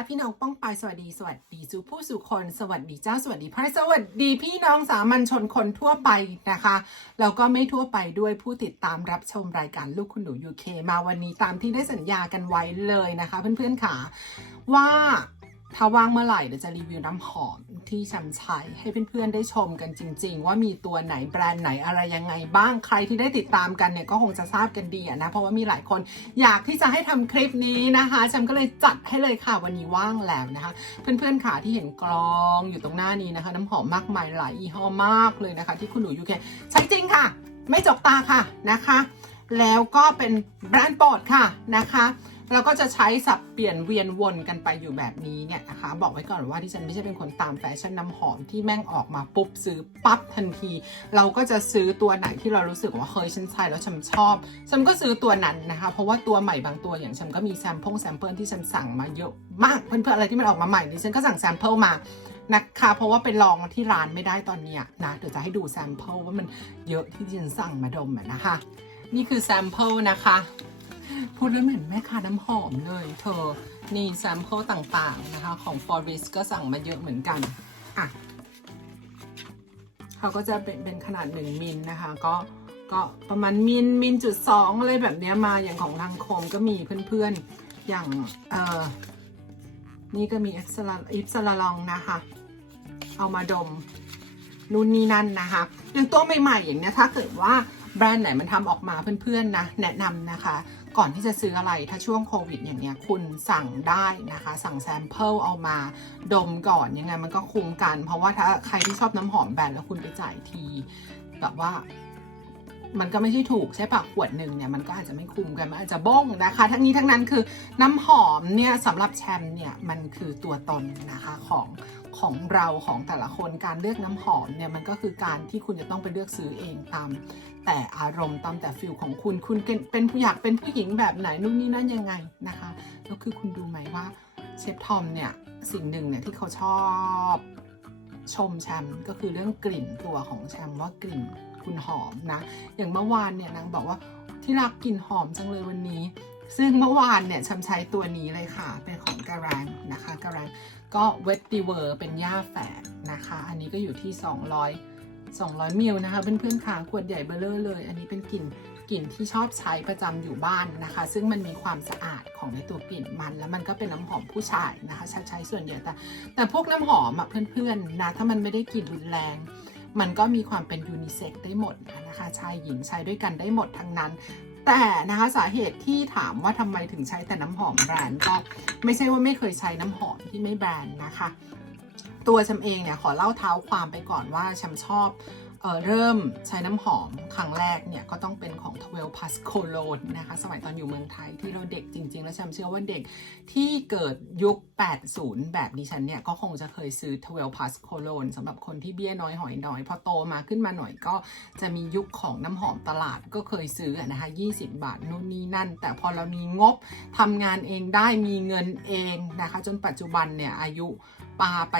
ะพี่น้องป้องปายสวัสดีสวัสดีสู่ผู้สู่คน สวัสดีเจ้าสวัสดีพระสวัสดีพี่น้องสามัญชนคนทั่วไปนะคะแล้วก็ไม่ทั่วไปด้วยผู้ติดตามรับชมรายการลูกคุณหนูยูเคมาวันนี้ตามที่ได้สัญญากันไว้เลยนะคะ เพื่อนๆค่ะว่าถ้าว่างเมื่อไหร่เดี๋ยวจะรีวิวน้ำหอม ที่ชำใช้ให้เพื่อนๆได้ชมกันจริง ๆ ว่ามีตัวไหนแบรนด์ไหนอะไรยังไงบ้างใครที่ได้ติดตามกันเนี่ยก็คงจะทราบกันดีอะนะเพราะว่ามีหลายคนอยากที่จะให้ทำคลิปนี้นะคะฉันก็เลยจัดให้เลยค่ะวันนี้ว่างแล้วนะคะ เพื่อนๆค่ะที่เห็นกรองอยู่ตรงหน้านี้นะคะ น้ำหอมมากมายหลายยี่ห้อมากเลยนะคะ ที่คุณหนูยูเคใช้จริงค่ะ ไม่จกตาค่ะนะคะ แล้วก็เป็นแบรนด์โปรดค่ะนะคะ แล้วก็จะใช้สับเปลี่ยนเวียนวนกันไปอยู่แบบนี้เนี่ยนะคะ บอกไว้ก่อนว่าที่ฉันไม่ใช่เป็นคนตามแฟชั่นน้ำหอมที่แม่งออกมาปุ๊บซื้อปั๊บทันที เราก็จะซื้อตัวไหนที่เรารู้สึกว่าเฮ้ยฉันใช้แล้วฉันชอบ ฉันก็ซื้อตัวนั้นนะคะ เพราะว่าตัวใหม่บางตัวอย่างฉันก็มีแซมเปิลแซมเปิลที่ฉันสั่งมาเยอะมาก เพื่อนๆอะไรที่มันออกมาใหม่ดิฉันก็สั่งแซมเปิลมานะคะเพราะว่าไปลองที่ร้านไม่ได้ตอนนี้นะเดี๋ยวจะให้ดูแซมเปิลว่ามันเยอะที่ดิฉันสั่งมาดมนะคะ นี่คือแซมเปิลนะคะ พูดแล้วเหมือนแม่ค้าน้ำหอมเลย เธอ นี่แซมเปิลต่างๆนะคะ ของ Forest ก็สั่งมาเยอะเหมือนกัน อะ เขาก็จะเป็นเป็นขนาด 1 มิลนะคะ ก็ก็ประมาณมิลมิลจุดสองอะไรแบบนี้มาอย่างของทางโคมก็มีเพื่อนๆ อย่างเออนี่ก็มีอิสลาอิสลาลองนะคะ เอามาดมนู่นนี่นั่นนะคะอย่างตัวใหม่ๆอย่างเนี้ยถ้าเกิดว่าแบรนด์ไหนมันทำออกมาเพื่อนๆนะแนะนำนะคะ ก่อนที่จะซื้ออะไรถ้าช่วงโควิดอย่างเนี้ยคุณสั่งได้นะคะ สั่งแซมเปิลเอามาดมก่อนยังไงมันก็คุ้มกัน เพราะว่าถ้าใครที่ชอบน้ำหอมแบรนด์แล้วคุณไปจ่ายทีแบบว่ามันก็ไม่ใช่ถูกใช่ปะขวดหนึ่งเนี่ยมันก็อาจจะไม่คุ้มกันมันอาจจะบ้งนะคะ ทั้งนี้ทั้งนั้นคือน้ำหอมเนี่ยสำหรับแชมป์เนี่ยมันคือตัวตนนะคะของของเราของแต่ละคนการเลือกน้ำหอมเนี่ยมันก็คือการที่คุณจะต้องไปเลือกซื้อเองตาม แต่อารมณ์ตามแต่ฟิลของคุณ คุณเป็นผู้อยากเป็นผู้หญิงแบบไหนนู่นนี่นั่นยังไงนะคะ แล้วคือคุณดูไหมว่าเชฟทอมเนี่ยสิ่งหนึ่งเนี่ยที่เขาชอบชมแชมป์ก็คือเรื่องกลิ่นตัวของแชมป์ว่ากลิ่นคุณหอมนะ อย่างเมื่อวานเนี่ยนางบอกว่าที่รักกลิ่นหอมจังเลยวันนี้ ซึ่งเมื่อวานเนี่ยฉันใช้ตัวนี้เลยค่ะ เป็นของการังนะคะการังก็เวตติเวอร์เป็นย่าแฝดนะคะ อันนี้ก็อยู่ที่ 200 200มิลนะคะเพื่อนๆค่ะขวดใหญ่เบลเลอร์เลย อันนี้เป็นกลิ่นกลิ่นที่ชอบใช้ประจำอยู่บ้านนะคะ ซึ่งมันมีความสะอาดของในตัวกลิ่นมัน แล้วมันก็เป็นน้ำหอมผู้ชายนะคะใช้ส่วนใหญ่แต่แต่พวกน้ำหอมอะเพื่อนๆนะถ้ามันไม่ได้กลิ่นรุนแรง มันก็มีความเป็นยูนิเซ็กได้หมดนะคะชายหญิงใช้ด้วยกันได้หมดทั้งนั้นแต่นะคะสาเหตุที่ถามว่าทำไมถึงใช้แต่น้ำหอมแบรนด์ก็ไม่ใช่ว่าไม่เคยใช้น้ำหอมที่ไม่แบรนด์นะคะ ตัวฉันเองเนี่ยขอเล่าเท้าความไปก่อนว่าฉันชอบเออเริ่มใช้น้ำหอมครั้งแรกเนี่ยก็ต้องเป็นของ 12 plus cologne นะคะสมัยตอนอยู่เมืองไทยที่เราเด็กจริง ๆ แล้วฉันเชื่อว่าเด็กที่เกิดยุค 80 แบบดิฉันเนี่ยก็คงจะเคยซื้อ 12 plus cologne สำหรับคนที่เบี้ยน้อยหอยน้อยพอโตมาขึ้นมาหน่อยก็จะมียุคของน้ำหอมตลาดก็เคยซื้ออะนะคะ 20 บาทนู่นนี่นั่น แต่พอเรามีงบทำงานเองได้มีเงินเองนะคะ จนปัจจุบันเนี่ยอายุ ปาไป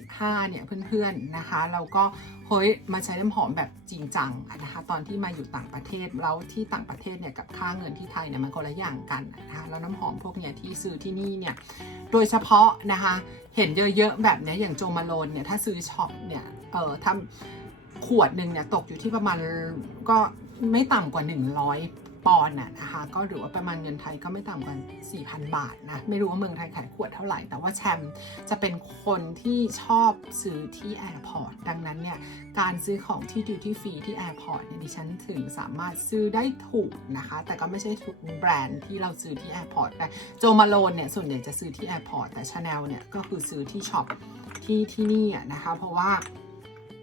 35 เนี่ยเพื่อนๆนะคะเราก็เฮ้ยมาใช้น้ำหอมแบบจริงจังนะคะตอนที่มาอยู่ต่างประเทศแล้วที่ต่างประเทศเนี่ยกับค่าเงินที่ไทยเนี่ยมันคนละอย่างกันนะคะแล้วน้ำหอมพวกเนี้ยที่ซื้อที่นี่เนี่ยโดยเฉพาะนะคะเห็นเยอะๆแบบเนี้ยอย่างโจมาโลนเนี่ยถ้าซื้อช็อปเนี่ยเออทำขวดหนึ่งเนี่ยตกอยู่ที่ประมาณก็ไม่ต่ำกว่า 100 ปอนด์น่ะนะคะก็หรือว่าประมาณเงินไทยก็ไม่ต่ำกว่า 4,000 บาทนะ ไม่รู้ว่าเมืองไทยขายขวดเท่าไหร่ แต่ว่าแชมป์จะเป็นคนที่ชอบซื้อที่แอร์พอร์ตดังนั้นเนี่ย การซื้อของที่ดิวตี้ฟรีที่แอร์พอร์ตเนี่ยดิฉันถึงสามารถซื้อได้ถูกนะคะ แต่ก็ไม่ใช่ทุกแบรนด์ที่เราซื้อที่แอร์พอร์ตแต่โจมาโลนเนี่ยส่วนใหญ่จะซื้อที่แอร์พอร์ตแต่ชาแนลเนี่ยก็คือซื้อที่ช็อปที่ที่นี่อะนะคะ เพราะว่า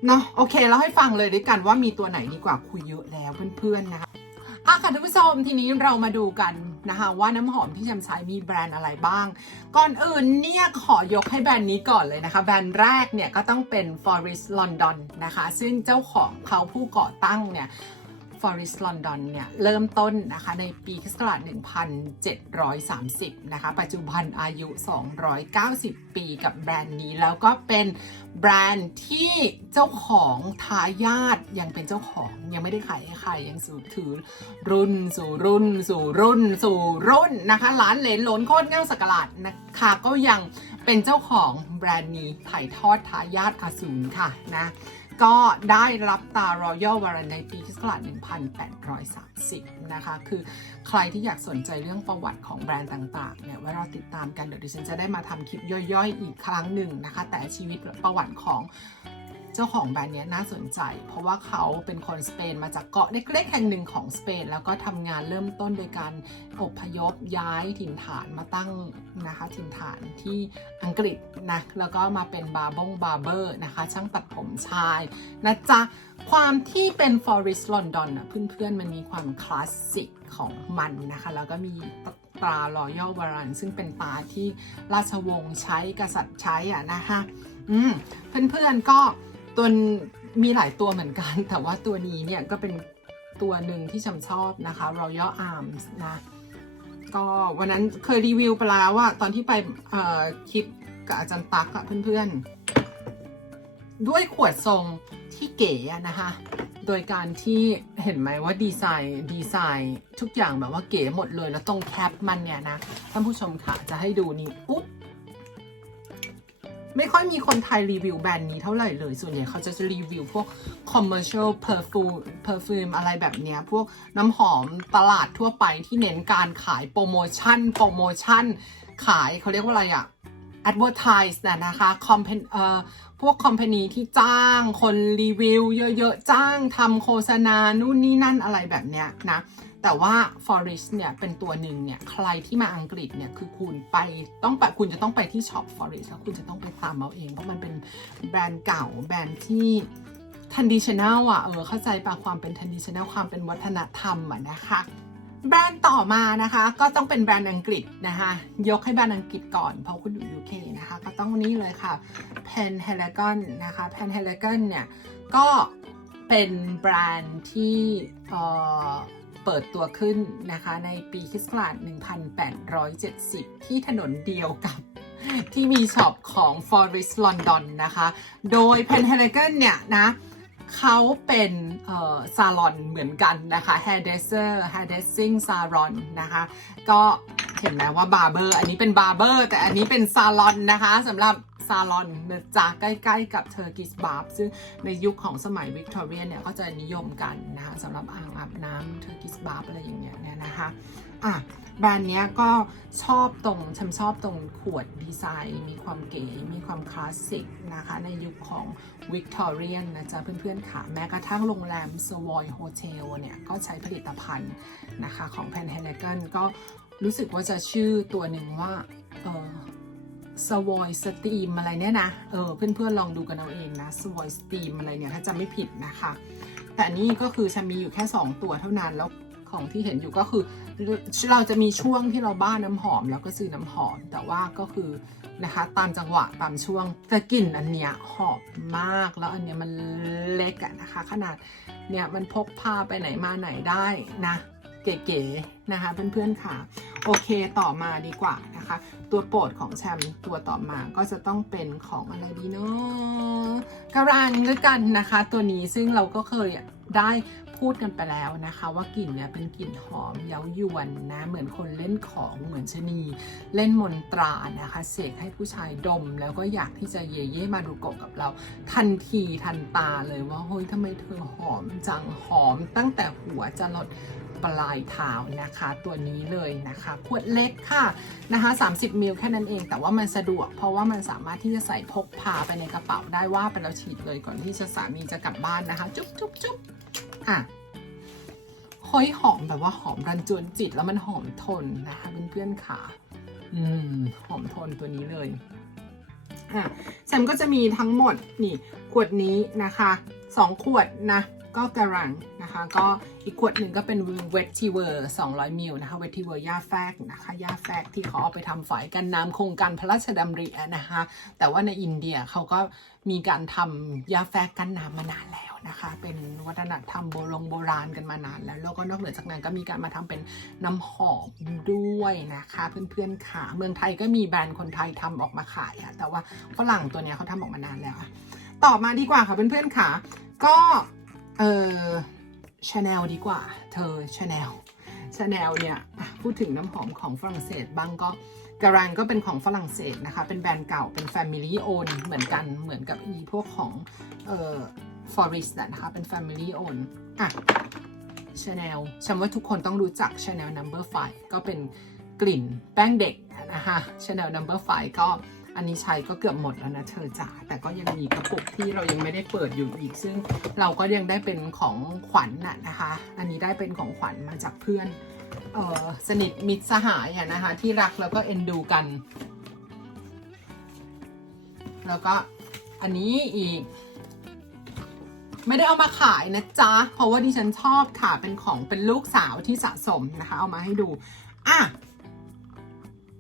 เนาะโอเคเราให้ฟังเลยด้วยกันว่ามีตัวไหนดีกว่าคุยเยอะแล้วเพื่อนๆนะคะ อะค่ะท่านผู้ชมทีนี้เรามาดูกันนะคะว่าน้ำหอมที่จำใช้มีแบรนด์อะไรบ้าง ก่อนอื่นเนี่ยขอยกให้แบรนด์นี้ก่อนเลยนะคะ แบรนด์แรกเนี่ยก็ต้องเป็น Forest London นะคะ ซึ่งเจ้าของเขาผู้ก่อตั้งเนี่ย Forest London เนี่ยเริ่มต้นนะคะในปีคศ1730นะคะปัจจุบันอายุ 290 ปีกับแบรนด์นี้ แล้วก็เป็นแบรนด์ที่เจ้าของทายาทยังเป็นเจ้าของยังไม่ได้ขายให้ใครยังสู่ถือรุ่นสู่รุ่น สู่รุ่น สู่รุ่นนะคะหลานเลนหลนโคตรเง่าสกหลาดนะคะก็ยังเป็นเจ้าของแบรนด์นี้ถ่ายทอดทายาทอาสูรค่ะนะ ก็ได้รับตา Royal Warrant ในปีคศ1830 นะคะ คือใครที่อยากสนใจเรื่องประวัติของแบรนด์ต่างๆ เนี่ยไว้เราติดตามกัน เดี๋ยวดิฉันจะได้มาทำคลิปย่อยๆ อีกครั้งหนึ่งนะคะ แต่ชีวิตประวัติของ เจ้าของแบรนด์นี้น่าสนใจ เพราะว่าเขาเป็นคนสเปนมาจากเกาะเล็กๆแห่งหนึ่งของสเปน แล้วก็ทำงานเริ่มต้นโดยการอพยพย้ายถิ่นฐานมาตั้งนะคะถิ่นฐานที่อังกฤษนะแล้วก็มาเป็นบาร์บงบาร์เบอร์นะคะช่างตัดผมชายนะจ๊ะความที่เป็น Forest London อะเพื่อนๆมันมีความคลาสสิกของมันนะคะ แล้วก็มีตรา Royal Warrant ซึ่งเป็นตราที่ราชวงศ์ใช้กษัตริย์ใช้อะนะคะอืมเพื่อนๆก็ ตัวมีหลายตัวเหมือนกัน แต่ว่าตัวนี้เนี่ยก็เป็นตัวหนึ่งที่ฉันชอบนะคะ Royal Arms นะ ก็วันนั้นเคยรีวิวไปแล้วว่าตอนที่ไปเอ่อคลิปกับอาจารย์ตั๊กอะเพื่อนๆ ด้วยขวดทรงที่เก๋ะนะคะ โดยการที่เห็นไหมว่าดีไซน์ดีไซน์ทุกอย่างแบบว่าเก๋หมดเลย แล้วตรงแคปมันเนี่ยนะท่านผู้ชมค่ะจะให้ดูนี่อุ๊บ ไม่ค่อยมีคนไทยรีวิวแบรนด์นี้เท่าไหร่เลย ส่วนใหญ่เขาจะรีวิวพวก commercial perfume perfume อะไรแบบเนี้ย พวกน้ำหอมตลาดทั่วไปที่เน้นการขายโปรโมชั่น โปรโมชั่น ขายเขาเรียกว่าอะไรอะ advertise นะนะคะ compan เอ่อ พวกคอมพานีที่จ้างคนรีวิวเยอะๆ จ้างทำโฆษณา นู่นนี่นั่นอะไรแบบเนี้ยนะ แต่ว่า Forest เนี่ยเป็นตัวหนึ่งเนี่ย ใครที่มาอังกฤษเนี่ย คือคุณไปต้องไปคุณจะต้องไปที่ช็อป Forest แล้วคุณจะต้องไปตามเอาเอง เพราะมันเป็นแบรนด์เก่าแบรนด์ที่ traditional อะ เออ เข้าใจปะความเป็น traditional ความเป็นวัฒนธรรมอะนะคะ แบรนด์ต่อมานะคะ ก็ต้องเป็นแบรนด์อังกฤษนะคะ ยกให้แบรนด์อังกฤษก่อน เพราะคุณอยู่ UK นะคะ ก็ต้องนี่เลยค่ะ Pen h e l e g o n นะคะ Pen h e l e g o n เนี่ย ก็เป็นแบรนด์ที่เอ่อเปิดตัวขึ้นนะคะในปีคริสต์ศักราช1870 ที่ถนนเดียวกับที่มีช็อปของ Forest London นะคะ โดย Pen h e l e g o n เนี่ยนะ เขาเป็นเอ่อซาลอนเหมือนกันนะคะ hairdresser hairdressing salon นะคะ ก็เห็นไหมว่าบาร์เบอร์อันนี้เป็นบาร์เบอร์แต่อันนี้เป็นซาลอนนะคะสำหรับซาลอนนจ๊ะใกล้ๆกับ Turkish Bath ซึ่งในยุคของสมัยวิกตอเรียนเนี่ย ก็จะนิยมกันนะคะสำหรับอ่างอาบน้ำ Turkish Bath อะไรอย่างเงี้ยเนี่ยนะคะ อะแบรนด์เนี้ยก็ชอบตรงฉันชอบตรงขวดดีไซน์ มีความเก๋ มีความคลาสสิกนะคะ ในยุคของวิกตอเรียนนะจ๊ะเพื่อนๆค่ะ แม้กระทั่งโรงแรม Savoy Hotel เนี่ย ก็ใช้ผลิตภัณฑ์นะคะของ p a n h a l e g a n ก็รู้สึกว่าจะชื่อตัวหนึ่งว่าเออ Savoy Steam อะไรเนี่ยนะ เออเพื่อนๆลองดูกันเอาเองนะ Savoy Steam อะไรเนี่ย ถ้าจำไม่ผิดนะคะ แต่นนี่ก็คือฉันมีอยู่แค่ 2 ตัวเท่านั้นแล้วของที่เห็นอยู่ก็คือ เราจะมีช่วงที่เราบ้าน้ำหอมแล้วก็ซื้อน้ำหอม แต่ว่าก็คือนะคะตามจังหวะตามช่วงแต่กลิ่นอันเนี้ยหอมมากแล้วอันเนี้ยมันเล็กอะนะคะ ขนาดเนี่ยมันพกพาไปไหนมาไหนได้นะเก๋ๆนะคะเพื่อนๆค่ะ โอเคต่อมาดีกว่านะคะ ตัวโปรดของแชมป์ตัวต่อมาก็จะต้องเป็นของอะไรดีเนาะกระรังด้วยกันนะคะ ตัวนี้ซึ่งเราก็เคยได้ พูดกันไปแล้วนะคะว่ากลิ่นเนี่ยเป็นกลิ่นหอมเย้ายวนนะเหมือนคนเล่นของเหมือนชะนีเล่นมนตรานะคะเสกให้ผู้ชายดม แล้วก็อยากที่จะเย่เย่มาดูโกะกับเรา ทันทีทันตาเลยว่าเฮ้ยทำไมเธอหอมจังหอมตั้งแต่หัวจะหลดปลายเท้านะคะตัวนี้เลยนะคะขวดเล็กค่ะนะคะ30มิลแค่นั้นเอง แต่ว่ามันสะดวก เพราะว่ามันสามารถที่จะใส่พกพาไปในกระเป๋าได้ว่าไปแล้วฉีดเลยก่อนที่จะสามีจะกลับบ้านนะคะ จุ๊บจุ๊บจุ๊บ อะเฮ้ยหอมแบบว่าหอมรันจวนจิตแล้วมันหอมทนนะคะเพื่อนๆค่ะ อืม หอมทนตัวนี้เลยอะแซมก็จะมีทั้งหมดนี่ขวดนี้นะคะสองขวดนะก็การังนะคะ ก็อีกขวดหนึ่งก็เป็นเวททีเวอร์200มิลนะคะเวททีเวอร์ยาแฟกนะคะยาแฟกที่เขาเอาไปทำฝายกันน้ำโครงการพระราชดำริอะนะคะ แต่ว่าในอินเดียเขาก็มีการทำยาแฟกกันน้ำมานานแล้ว นะคะ เป็นวัฒนธรรมโบราณโบราณกันมานานแล้ว แล้วก็นอกเหนือจากนั้นก็มีการมาทำเป็นน้ำหอมด้วยนะคะ เพื่อนๆค่ะ เมืองไทยก็มีแบรนด์คนไทยทำออกมาขายอะแต่ว่าฝรั่งตัวเนี้ยเขาทำออกมานานแล้วอะต่อมาดีกว่าค่ะเพื่อนๆค่ะ ก็เออชาแนลดีกว่า เธอชาแนลชาแนลเนี่ยพูดถึงน้ำหอมของฝรั่งเศสบ้างก็การังก็เป็นของฝรั่งเศสนะคะ เป็นแบรนด์เก่าเป็น Family Own เหมือนกันเหมือนกับอีพวกของเอ่อ Forest นะคะ เป็น Family Own อะ Chanel ฉันว่าทุกคนต้องรู้จัก Chanel Number 5 ก็เป็นกลิ่นแป้งเด็กนะคะ Chanel Number 5 ก็อันนี้ใช้ก็เกือบหมดแล้วนะเธอจ๋าแต่ก็ยังมีกระปุกที่เรายังไม่ได้เปิดอยู่อีก ซึ่งเราก็ยังได้เป็นของขวัญน่ะนะคะ อันนี้ได้เป็นของขวัญมาจากเพื่อนเออสนิทมิตรสหายอะนะคะ ที่รักแล้วก็เอ็นดูกัน แล้วก็อันนี้อีก ไม่ได้เอามาขายนะจ๊ะ เพราะว่าดิฉันชอบค่ะ เป็นของเป็นลูกสาวที่สะสมนะคะ เอามาให้ดู อะ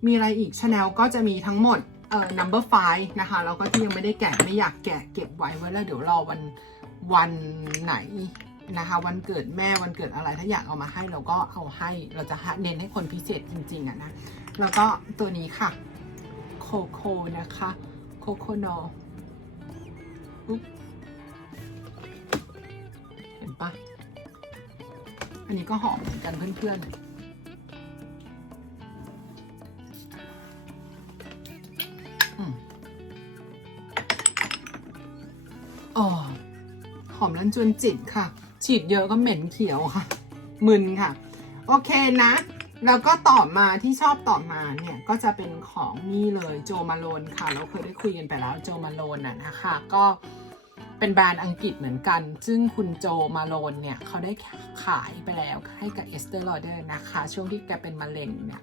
มีอะไรอีกชาแนลก็จะมีทั้งหมดเอ่อ number five นะคะ แล้วก็ที่ยังไม่ได้แกะไม่อยากแกะเก็บไว้ไว้แล้วเดี๋ยวรอวันวันไหนนะคะ วันเกิดแม่วันเกิดอะไรถ้าอยากเอามาให้เราก็เอาให้เราจะเน้นให้คนพิเศษจริงๆอะนะ แล้วก็ตัวนี้ค่ะโคโคนะคะโคโคนออุ๊บ เห็นปะอันนี้ก็หอมเหมือนกันเพื่อนๆอืมอ๋อหอมลันจวนจิตค่ะ ฉีดเยอะก็เหม็นเขียวค่ะ มึนค่ะ โอเคนะ แล้วก็ต่อมาที่ชอบต่อมาเนี่ย ก็จะเป็นของนี่เลยโจมาโลนค่ะ เราเคยได้คุยกันไปแล้วโจมาโลนอะนะคะ ก็ เป็นแบรนด์อังกฤษเหมือนกัน ซึ่งคุณโจมาโลนเนี่ยเขาได้ขายไปแล้วให้กับเอสเตอร์ลอเดอร์นะคะ ช่วงที่แกเป็นมะเร็งเนี่ย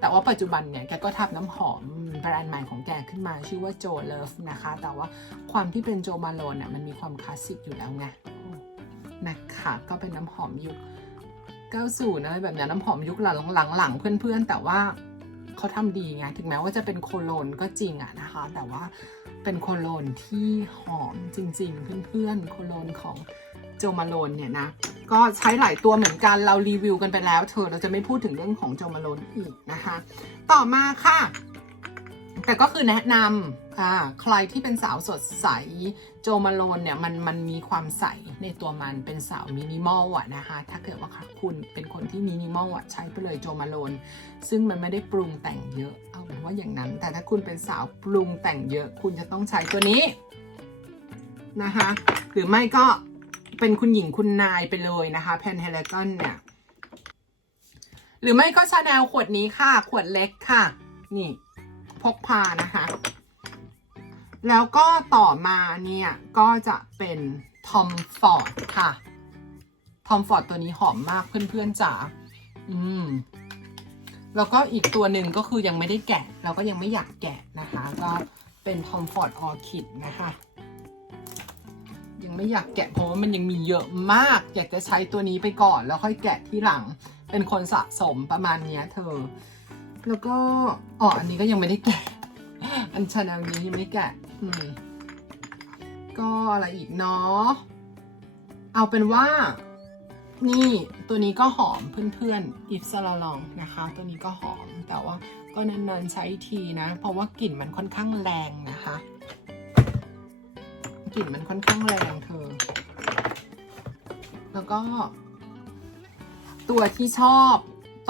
แต่ว่าปัจจุบันเนี่ยแกก็ทำน้ำหอมแบรนด์ใหม่ของแกขึ้นมาชื่อว่าโจเลิฟนะคะ แต่ว่าความที่เป็นโจมาโลนอะมันมีความคลาสสิกอยู่แล้วไงนะคะก็เป็นน้ำหอมยุค90อะไรแบบเนี้น้ำหอมยุคหลังหลังๆเพื่อนๆ แต่ว่าเขาทำดีไงถึงแม้ว่าจะเป็นโคโลนก็จริงอะนะคะ แต่ว่า เป็นโคโลนที่หอมจริงๆ เพื่อนๆ โคโลนของโจมาโลนเนี่ยนะ ก็ใช้หลายตัวเหมือนกันเรารีวิวกันไปแล้ว เธอเราจะไม่พูดถึงเรื่องของโจมาโลนอีกนะคะ ต่อมาค่ะ แต่ก็คือแนะนำ อ่าใครที่เป็นสาวสดใส โจมาโลนเนี่ยมันมันมีความใสในตัวมันเป็นสาวมินิมอลอะนะคะ ถ้าเกิดว่าคุณเป็นคนที่มินิมอลอะใช้ไปเลยโจมาโลน ซึ่งมันไม่ได้ปรุงแต่งเยอะ เอาเป็นว่าอย่างนั้น แต่ถ้าคุณเป็นสาวปรุงแต่งเยอะ คุณจะต้องใช้ตัวนี้นะคะ หรือไม่ก็เป็นคุณหญิงคุณนายไปเลยนะคะแพนเฮเลกอนเนี่ย หรือไม่ก็ชาแนลขวดนี้ค่ะ ขวดเล็กค่ะ นี่พกพานะคะ แล้วก็ต่อมาเนี่ย ก็จะเป็นทอมฟอร์ดค่ะทอมฟอร์ดตัวนี้หอมมากเพื่อนๆจ๋าอืม แล้วก็อีกตัวหนึ่งก็คือยังไม่ได้แกะ เราก็ยังไม่อยากแกะนะคะ ก็เป็นทอมฟอร์ดออคิดนะคะ ยังไม่อยากแกะเพราะว่ามันยังมีเยอะมาก อยากจะใช้ตัวนี้ไปก่อนแล้วค่อยแกะที่หลัง เป็นคนสะสมประมาณเนี้ย เธอ แล้วก็อ๋ออันนี้ก็ยังไม่ได้แกะ อันชาแนลนี้ยังไม่แกะ ก็อะไรอีกเนาะ เอาเป็นว่า นี่ตัวนี้ก็หอมเพื่อนๆอิฟซาลาลองนะคะ ตัวนี้ก็หอมแต่ว่าก็นานๆใช้ทีนะ เพราะว่ากลิ่นมันค่อนข้างแรงนะคะ กลิ่นมันค่อนข้างแรงเธอ แล้วก็ ตัวที่ชอบ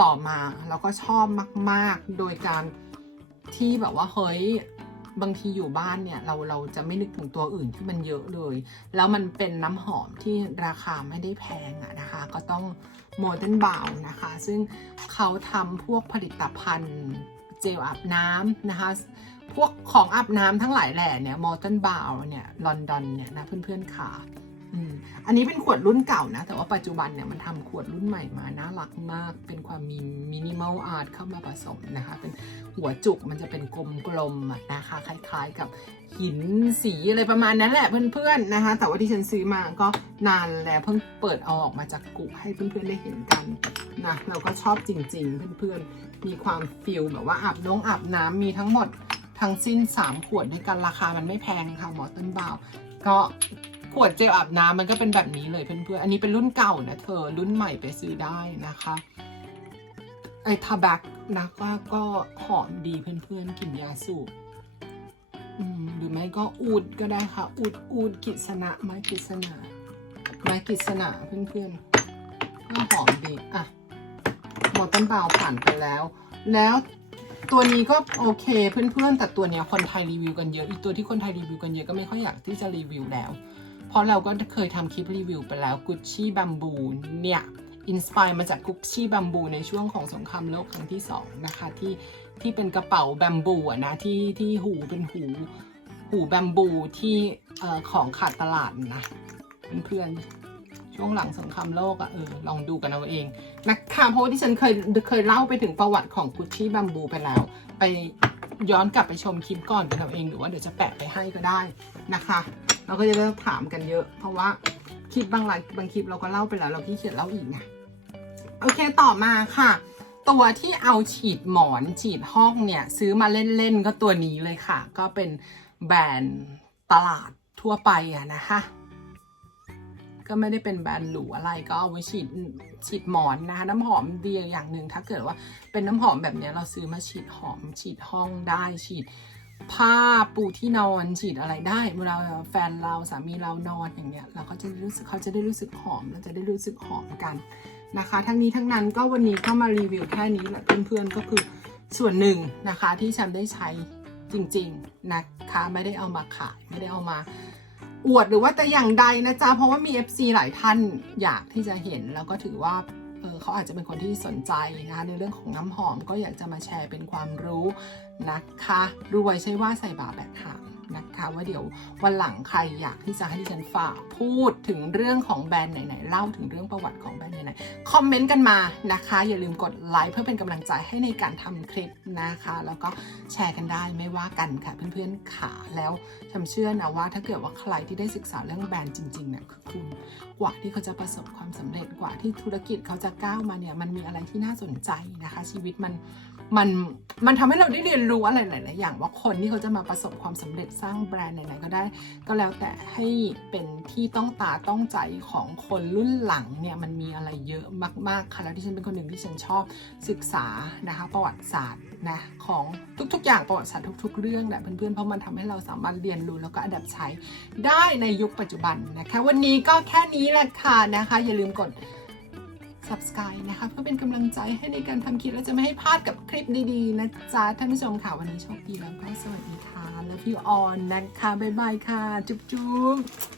ต่อมาแล้วก็ชอบมาก ๆ โดยการที่แบบว่าเฮ้ย บางทีอยู่บ้านเนี่ยเราเราจะไม่นึกถึงตัวอื่นที่มันเยอะเลย แล้วมันเป็นน้ำหอมที่ราคาไม่ได้แพงอะนะคะ ก็ต้อง Modern b o w นะคะ ซึ่งเขาทำพวกผลิตภัณฑ์เจลอาบน้ำนะคะ พวกของอาบน้ำทั้งหลายแหล่เนี่ย Modern b o w เนี่ยลอนดอนเนี่ยนะเพื่อนๆค่ะ อันนี้เป็นขวดรุ่นเก่านะ แต่ว่าปัจจุบันเนี่ยมันทำขวดรุ่นใหม่มาน่ารักมาก เป็นความมีมินิมอลอาร์ตเข้ามาผสมนะคะ เป็นหัวจุกมันจะเป็นกลมๆนะคะ คล้ายๆกับหินสีอะไรประมาณนั้นแหละเพื่อนๆนะคะ แต่ว่าที่ฉันซื้อมาก็นานแล้วเพิ่งเปิดเอาออกมาจากกุให้เพื่อนๆได้เห็นกันนะเราก็ชอบจริงๆเพื่อนๆ มีความฟิลแบบว่าอาบน้องอาบน้ำมีทั้งหมดทั้งสิ้น 3 ขวดด้วยกันราคามันไม่แพงค่ะหมอต้นบ่าวก็ ขวดเจลอาบน้ำมันก็เป็นแบบนี้เลยเพื่อนๆ อันนี้เป็นรุ่นเก่านะเธอ รุ่นใหม่ไปซื้อได้นะคะ ไอ้ทาบักนะก็ก็หอมดีเพื่อนๆกลิ่นยาสูบอืมหรือไม่ก็อูดก็ได้ค่ะ อูดอูดกิษณะไม้กิษณะไม้กิษณะเพื่อนๆก็หอมดีอะหมอต้นเบาผ่านไปแล้ว แล้วตัวนี้ก็โอเคเพื่อนๆ แต่ตัวเนี้ยคนไทยรีวิวกันเยอะ อีกตัวที่คนไทยรีวิวกันเยอะก็ไม่ค่อยอยากที่จะรีวิวแล้ว เพราะเราก็เคยทำคลิปรีวิวไปแล้วกุชชี่บัมบูเนี่ยอินสปายมาจากกุชชี่บัมบูในช่วงของสงครามโลกครั้งที่ 2 นะคะ ที่ที่เป็นกระเป๋าแบมบูอะนะที่ที่หูเป็นหู หูแบมบูที่ออของขาดตลาดนะเพื่อนๆช่วงหลังสงครามโลกอะเออลองดูกันเอาเองนะคะเพราะว่าที่ฉันเคยเคยเล่าไปถึงประวัติของกุชชี่บัมบูไปแล้ว ไปย้อนกลับไปชมคลิปก่อนกันเอาเองหรือว่าเดี๋ยวจะแปะไปให้ก็ได้นะคะ เราก็จะได้ถามกันเยอะ เพราะว่าคลิปบางไลฟ์บางคลิปเราก็เล่าไปแล้ว เราขี้เกียจเล่าอีกไงโอเคต่อมาค่ะ ตัวที่เอาฉีดหมอนฉีดห้องเนี่ย ซื้อมาเล่นๆก็ตัวนี้เลยค่ะ ก็เป็นแบรนด์ตลาดทั่วไปอะนะคะก็ไม่ได้เป็นแบรนด์หรูอะไรก็เอาไว้ฉีดฉีดหมอนนะคะน้ำหอมดีอย่างหนึ่งถ้าเกิดว่าเป็นน้ำหอมแบบนี้เราซื้อมาฉีดหอมฉีดห้องได้ฉีด ผ้าปูที่นอนฉีดอะไรได้เวลาแฟนเราสามีเรานอนอย่างเงี้ยเราก็จะรู้สึกเขาจะได้รู้สึกหอมเราจะได้รู้สึกหอมกันนะคะ ทั้งนี้ทั้งนั้นก็วันนี้ก็มารีวิวแค่นี้แหละเพื่อนๆก็คือส่วนหนึ่งนะคะที่ฉันได้ใช้จริงๆนะคะไม่ได้เอามาขายไม่ได้เอามาอวดหรือว่าแต่อย่างใดนะจ๊ะเพราะว่ามี FC หลายท่านอยากที่จะเห็นแล้วก็ถือว่า เออเขาอาจจะเป็นคนที่สนใจนะคะในเรื่องของน้ำหอมก็อยากจะมาแชร์เป็นความรู้นะคะรวยใช่ว่าใส่บาแบบหาง นะคะ ว่าเดี๋ยววันหลังใครอยากที่จะให้ดิฉันฝากพูดถึงเรื่องของแบรนด์ไหนๆเล่าถึงเรื่องประวัติของแบรนด์ไหนๆคอมเมนต์กันมานะคะ อย่าลืมกดไลค์เพื่อเป็นกำลังใจให้ในการทำคลิปนะคะ แล้วก็แชร์กันได้ไม่ว่ากันค่ะเพื่อนๆขาแล้วฉันเชื่อนะว่า ถ้าเกิดว่าใครที่ได้ศึกษาเรื่องแบรนด์จริงๆเนี่ยคือคุณกว่าที่เขาจะประสบความสำเร็จกว่าที่ธุรกิจเขาจะก้าวมาเนี่ยมันมีอะไรที่น่าสนใจนะคะ ชีวิตมัน มันมันทำให้เราได้เรียนรู้อะไรหลาย ๆ อย่างว่าคนที่เขาจะมาประสบความสำเร็จสร้างแบรนด์ไหน ๆ ก็ได้ ก็แล้วแต่ให้เป็นที่ต้องตาต้องใจของคนรุ่นหลังเนี่ยมันมีอะไรเยอะมาก ๆ ค่ะ แล้วที่ฉันเป็นคนหนึ่งที่ฉันชอบศึกษานะคะประวัติศาสตร์นะของทุก ๆ อย่างประวัติศาสตร์ทุก ๆ เรื่องแหละเพื่อน ๆ เพราะมันทำให้เราสามารถเรียนรู้แล้วก็อัดับใช้ได้ในยุคปัจจุบันนะคะ วันนี้ก็แค่นี้แหละค่ะนะคะ อย่าลืมกด subscribe นะคะ เพื่อเป็นกำลังใจให้ในการทำคลิปและจะไม่ให้พลาดกับคลิปดีๆ นะจ๊ะ ท่านผู้ชมค่ะ วันนี้โชคดีแล้วก็สวัสดีค่ะ แล้วพี่ออนนะคะ บ๊ายบายค่ะ จุ๊บๆ